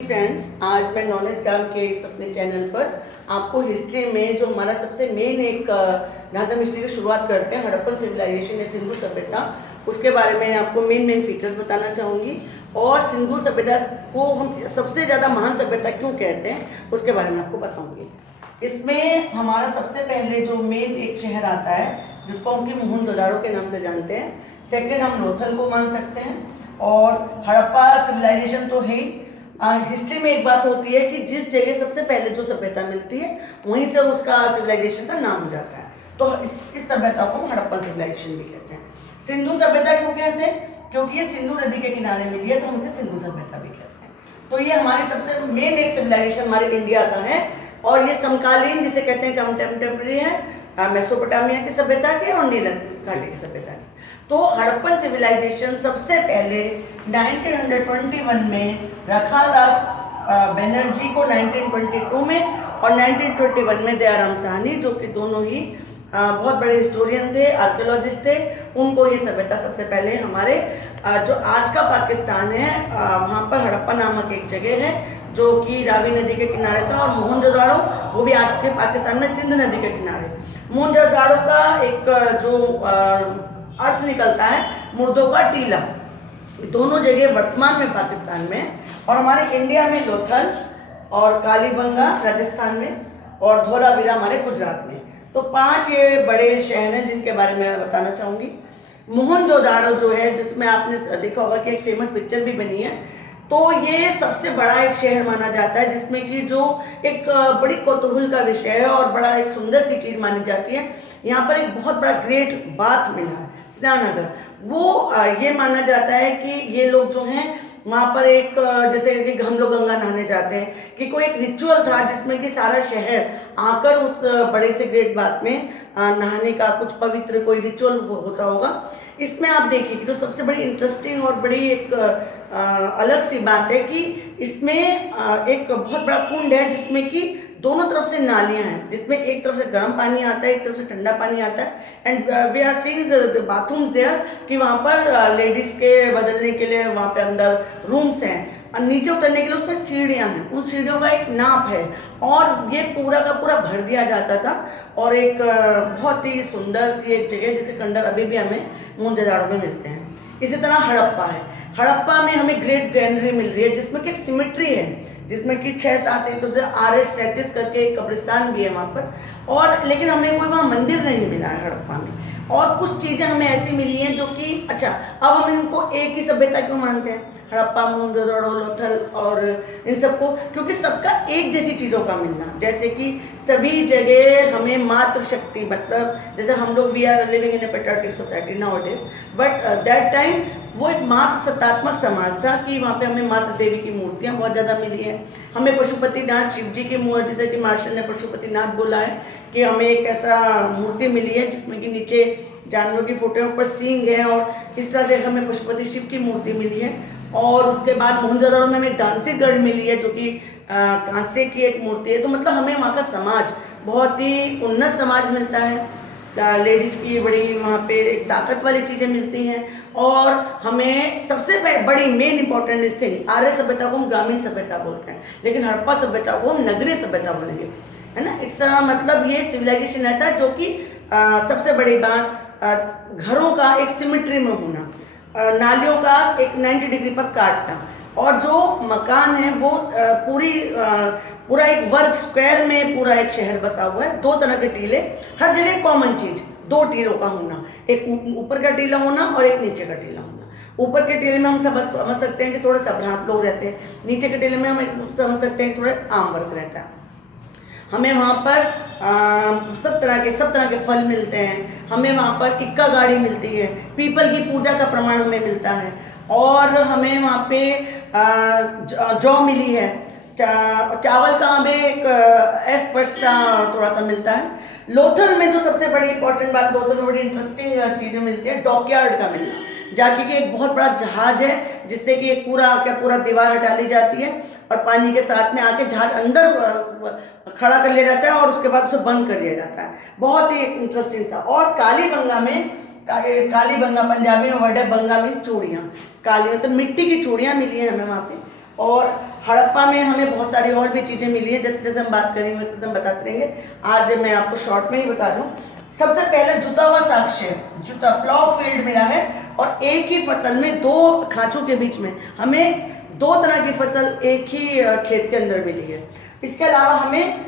Friends, आज मैं knowledge गाम के इस अपने चैनल पर आपको हिस्ट्री में जो हमारा सबसे मेन एक जहाँ से हम हिस्ट्री की शुरुआत करते हैं, हड़प्पन सिविलाइजेशन या सिंधु सभ्यता, उसके बारे में आपको मेन फीचर्स बताना चाहूँगी। और सिंधु सभ्यता को हम सबसे ज़्यादा महान सभ्यता क्यों कहते हैं उसके बारे में आपको बताऊँगी। इसमें हमारा सबसे पहले जो मेन एक शहर आता है जिसको हम मोहनजोदाड़ो के नाम से जानते हैं, सेकेंड हम लोथल को मान सकते हैं, और हड़प्पा सिविलाइजेशन तो है ही। हिस्ट्री में एक बात होती है कि जिस जगह सबसे पहले जो सभ्यता मिलती है वहीं से उसका सिविलाइजेशन का नाम हो जाता है। तो इस सभ्यता को हम हड़प्पन सिविलाइजेशन भी कहते हैं। सिंधु सभ्यता क्यों कहते हैं? क्योंकि ये सिंधु नदी के किनारे मिली है, तो हम इसे सिंधु सभ्यता भी कहते हैं। तो ये हमारी सबसे मेन एक सिविलाइजेशन हमारे इंडिया का है, और ये समकालीन जिसे कहते हैं कंटेम्प्रेरी है मेसोपोटामिया की सभ्यता के और नील घाटी की सभ्यता की। तो हड़प्पन सिविलाइजेशन सबसे पहले 1921 में रखादास बनर्जी को 1922 में और 1921 में दयाराम साहनी, जो कि दोनों ही बहुत बड़े हिस्टोरियन थे, आर्कियोलॉजिस्ट थे, उनको ये सभ्यता सबसे पहले हमारे जो आज का पाकिस्तान है वहाँ पर हड़प्पा नामक एक जगह है जो कि रावी नदी के किनारे था, और मोहनजोदाड़ो वो भी आज के पाकिस्तान में सिंध नदी के किनारे। मोहनजोदाड़ो का एक जो अर्थ निकलता है मुर्दों का टीला, दोनों जगह वर्तमान में पाकिस्तान में, और हमारे इंडिया में लोथल और कालीबंगा राजस्थान में और धौलावीरा हमारे गुजरात में। तो 5 ये बड़े शहर हैं जिनके बारे में मैं बताना चाहूँगी। मोहनजोदाड़ो जो है, जिसमें आपने देखा होगा कि एक फेमस पिक्चर भी बनी है, तो ये सबसे बड़ा एक शहर माना जाता है जिसमें कि जो एक बड़ी कौतूहल का विषय है और बड़ा एक सुंदर सी चीज़ मानी जाती है। यहाँ पर एक बहुत बड़ा ग्रेट बाथ मिला है, स्नानघर। वो ये माना जाता है कि ये लोग जो हैं वहाँ पर एक जैसे कि हम लोग गंगा नहाने जाते हैं कि कोई एक रिचुअल था जिसमें कि सारा शहर आकर उस बड़े से ग्रेट बाथ में नहाने का कुछ पवित्र कोई रिचुअल होता होगा। इसमें आप देखिए कि जो सबसे बड़ी इंटरेस्टिंग और बड़ी एक अलग सी बात है कि इसमें एक बहुत बड़ा कुंड है जिसमें कि दोनों तरफ से नालियां हैं, जिसमें एक तरफ से गर्म पानी आता है, एक तरफ से ठंडा पानी आता है। And we are seeing the bathrooms there कि वहाँ पर लेडीज़ के बदलने के लिए वहाँ पे अंदर रूम्स हैं, नीचे उतरने के लिए उसमें सीढ़ियाँ हैं, उन सीढ़ियों का एक नाप है, और ये पूरा का पूरा भर दिया जाता था। और एक बहुत ही सुंदर सी एक जगह जिसके खंडर अभी भी हमें मोहनजोदाड़ो में मिलते हैं। इसी तरह हड़प्पा है। हड़प्पा में हमें ग्रेट ग्रैनरी मिल रही है जिसमें कि एक सिमेट्री है, जिसमें कि 6-7 एक RS 37 करके एक कब्रिस्तान भी है वहाँ पर, और लेकिन हमें कोई वहाँ मंदिर नहीं मिला है हड़प्पा में। और कुछ चीज़ें हमें ऐसी मिली हैं जो कि अच्छा, अब हम इनको एक ही सभ्यता क्यों मानते हैं, हड़प्पा, मोहनजोदाड़ो, लोथल और इन सबको? क्योंकि सबका एक जैसी चीज़ों का मिलना, जैसे कि सभी जगह हमें मातृशक्ति, मतलब जैसे हम लोग we are living in a patriotic society now it is, but that time वो एक मातृ सत्तात्मक समाज था कि वहाँ पे हमें मातृ देवी की मूर्तियाँ बहुत ज़्यादा मिली हैं। हमें पशुपतिनाथ शिव जी की मूर्ति, जैसे कि मार्शल ने पशुपतिनाथ बोला है कि हमें एक ऐसा मूर्ति मिली है जिसमें कि नीचे जानवरों की फोटो ऊपर सींग है, और इस तरह से हमें पशुपति शिव की मूर्ति मिली है। और उसके बाद मोहनजोदाड़ो में हमें डांसिंग गर्ल मिली है जो कि कांसे की एक मूर्ति है। तो मतलब हमें वहाँ का समाज बहुत ही उन्नत समाज मिलता है, लेडीज़ की बड़ी वहाँ पे एक ताकत वाली चीज़ें मिलती हैं, और हमें सबसे बड़ी मेन इंपॉर्टेंट थिंग, आर्य सभ्यता को हम ग्रामीण सभ्यता बोलते हैं, लेकिन हड़प्पा सभ्यता को हम नगरीय सभ्यता बोलेंगे, है ना। इट्स मतलब ये सिविलाइजेशन ऐसा है जो कि सबसे बड़ी बात घरों का एक सिमेट्री में होना, नालियों का एक 90 डिग्री पर काटना, और जो मकान है वो पूरा एक वर्ग स्क्वायर में पूरा एक शहर बसा हुआ है। 2 तरह के टीले, हर जगह कॉमन चीज, 2 टीलों का होना, एक ऊपर का टीला होना और एक नीचे का टीला होना। ऊपर के टीले में हम समझ सकते हैं कि थोड़े संभ्रांत लोग रहते हैं, नीचे के टीले में हम समझ सकते हैं कि थोड़े आम वर्ग रहता है। हमें वहाँ पर सब तरह के फल मिलते हैं, हमें वहाँ पर इक्का गाड़ी मिलती है, पीपल की पूजा का प्रमाण हमें मिलता है, और हमें वहाँ पे जौ मिली है, चावल का हमें एक स्पर्श सा थोड़ा सा मिलता है। लोथल में जो सबसे बड़ी इंपॉर्टेंट बात, लोथल में बड़ी इंटरेस्टिंग चीज़ें मिलती है, डॉकयार्ड का मिलना, जाके कि एक बहुत बड़ा जहाज है जिससे कि एक पूरा दीवार हटा ली जाती है और पानी के साथ में आके जहाज अंदर खड़ा कर लिया जाता है और उसके बाद उसे बंद कर दिया जाता है। बहुत ही इंटरेस्टिंग सा। और कालीबंगा में, कालीबंगा पंजाबी में वर्ड है, बंगा मीन्स चूड़ियाँ, काली मतलब मिट्टी की चूड़ियाँ मिली हैं हमें वहाँ पे, और हड़प्पा में हमें बहुत सारी और भी चीज़ें मिली हैं, जैसे जैसे हम बात करेंगे वैसे हम बताते रहेंगे। आज मैं आपको शॉर्ट में ही बता दूं। सबसे पहले जुता हुआ साक्ष्य, जुता प्लॉव फील्ड मिला है, और एक ही फसल में 2 खांचों के बीच में हमें 2 तरह की फसल एक ही खेत के अंदर मिली है। इसके अलावा हमें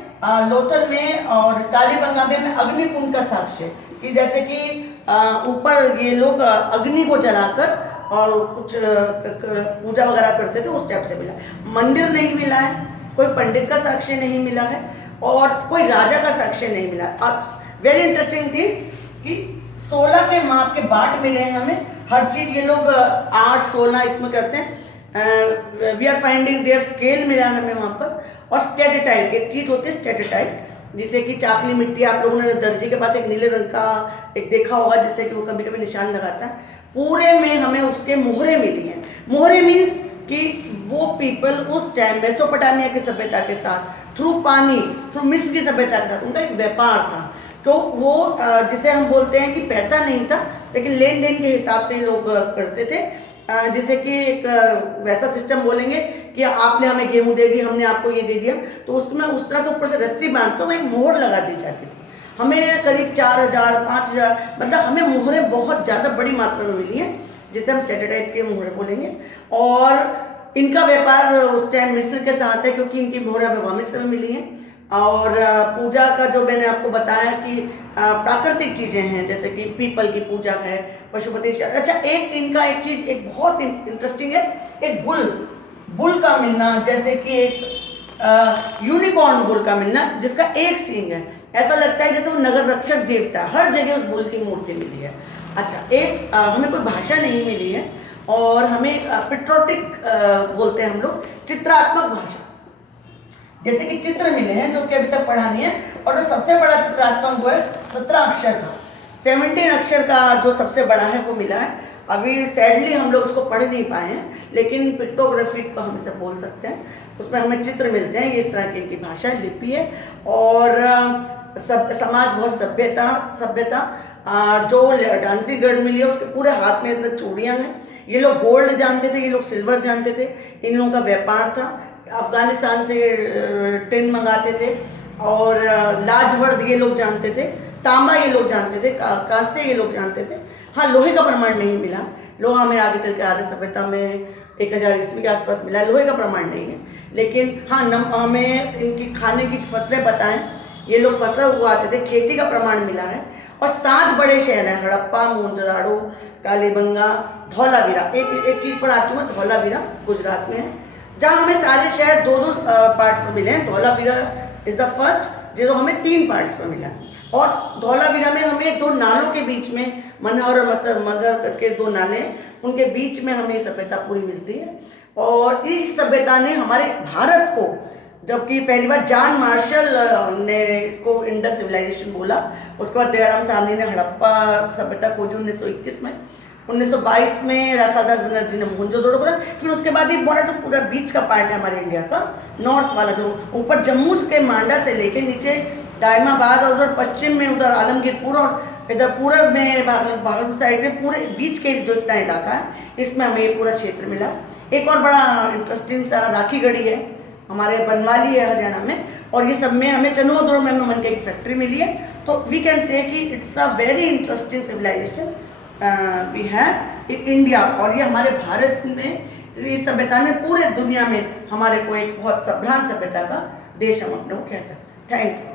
लोथल में और कालीबंगा में हमें अग्निकुंड का साक्ष्य, कि जैसे कि ऊपर ये लोग अग्नि को जलाकर और कुछ पूजा वगैरह करते थे, उस टाइप से मिला। मंदिर नहीं मिला है, कोई पंडित का साक्ष्य नहीं मिला है, और कोई राजा का साक्ष्य नहीं मिला। और वेरी इंटरेस्टिंग थिंग कि 16 के माप के बाट मिले हैं हमें। हर चीज़ ये लोग 8, 16 इसमें करते हैं। We are finding their scale मिला है हमें वहाँ पर। और स्टेटोटाइट, एक चीज़ होती है स्टेटोटाइट, जिसे कि चाकली मिट्टी, आप लोगों ने दर्जी के पास एक नीले रंग का एक देखा होगा, जिससे कि वो कभी कभी निशान लगाता है। पूरे में हमें उसके मोहरे मिली हैं। मोहरे मीन्स कि वो पीपल उस टाइम मेसोपोटामिया की सभ्यता के साथ थ्रू पानी, थ्रू मिस्र की सभ्यता के साथ उनका एक व्यापार था। तो वो जिसे हम बोलते हैं कि पैसा नहीं था, लेकिन लेन देन के हिसाब से लोग करते थे। जैसे कि एक वैसा सिस्टम बोलेंगे कि आपने हमें गेहूं दे दी, हमने आपको ये दे दिया, तो उसमें उस तरह से ऊपर से रस्सी बांधकर वो एक मोहर लगा दी जाती थी। हमें करीब 4000, 5000, मतलब हमें मोहरें बहुत ज़्यादा बड़ी मात्रा में मिली हैं, जिसे हम स्टेटोटाइट के मोहरें बोलेंगे। और इनका व्यापार उस टाइम मिस्र के साथ है, क्योंकि इनकी मोहरें हमें वहाँ मिस्र में मिली हैं। और पूजा का जो मैंने आपको बताया कि प्राकृतिक चीज़ें हैं, जैसे कि पीपल की पूजा है, पशुपति। अच्छा, एक इनका एक चीज़ एक बहुत इंटरेस्टिंग है, एक बुल का मिलना, जैसे कि एक यूनिकॉर्न बुल का मिलना, जिसका एक सींग है। ऐसा लगता है जैसे वो नगर रक्षक देवता है। हर जगह उस बुल की मूर्ति मिली है। अच्छा, एक हमें कोई भाषा नहीं मिली है, और हमें पेट्रोटिक बोलते हैं हम लोग, चित्रात्मक भाषा, जैसे कि चित्र मिले हैं जो कि अभी तक पढ़ा नहीं है। और जो सबसे बड़ा चित्रात्मक वो है 17 अक्षर का, 17 अक्षर का जो सबसे बड़ा है वो मिला है। अभी सैडली हम लोग उसको पढ़ नहीं पाए हैं, लेकिन पिक्टोग्राफी को हम इसे बोल सकते हैं। उसमें हमें चित्र मिलते हैं, ये इस तरह की इनकी भाषा लिपि है। और समाज बहुत सभ्यता जो डांसिंग गर्ल मिली है उसके पूरे हाथ में इतने चूड़ियाँ हैं। ये लोग गोल्ड जानते थे, ये लोग सिल्वर जानते थे। इन लोगों का व्यापार था, अफगानिस्तान से टिन मंगाते थे। और लाजवर्द ये लोग जानते थे, तांबा ये लोग जानते थे, कांस्य ये लोग जानते थे। हाँ, लोहे का प्रमाण नहीं मिला। लोहा हमें आगे चल के आर्य सभ्यता में 1000 ईस्वी के आसपास मिला, लोहे का प्रमाण नहीं है। लेकिन हाँ, हमें इनकी खाने की फसलें बताएं, ये लोग फसलें उगाते थे, खेती का प्रमाण मिला है। और 7 बड़े शहर हैं, हड़प्पा, मोहनजोदाड़ो, कालीबंगा, धौलावीरा। एक चीज़ पर आती हूँ मैं, धौलावीरा गुजरात में है, जहाँ हमें सारे शहर 2-2 पार्ट्स में मिले हैं। धौलावीरा इज़ द फर्स्ट, जो हमें 3 पार्ट्स में मिला। और धौलावीरा में हमें 2 नालों के बीच में, मनहर और मगर करके 2 नाले हैं, उनके बीच में हमें सभ्यता पूरी मिलती है। और इस सभ्यता ने हमारे भारत को, जबकि पहली बार जॉन मार्शल ने इसको इंडस सिविलाइजेशन बोला, उसके बाद दयाराम साहनी ने हड़प्पा सभ्यता खोजी 1921 में, 1922 में राखालदास बनर्जी ने मोहनजोदड़ो खोजा। फिर उसके बाद ये बड़ा जो पूरा बीच का पार्ट है हमारे इंडिया का, नॉर्थ वाला, जो ऊपर जम्मू के मांडा से लेके नीचे दायमाबाद, और उधर पश्चिम में उधर आलमगीरपुर, और इधर पूरब में भागलपुर साइड में, पूरे बीच के जो इतना इलाका है, इसमें हमें ये पूरा क्षेत्र मिला। एक और बड़ा इंटरेस्टिंग सा राखीगढ़ी है, हमारे बनवाली है हरियाणा में, और ये सब में हमें चनोद्रो में मनके की फैक्ट्री मिली है। तो वी कैन से कि it's a very interesting civilization we have in India. और ये हमारे भारत में, इस सभ्यता ने पूरे दुनिया में हमारे को एक बहुत सभ्रांत सभ्यता का देश हम अपने को कह सकते हैं। Thank you.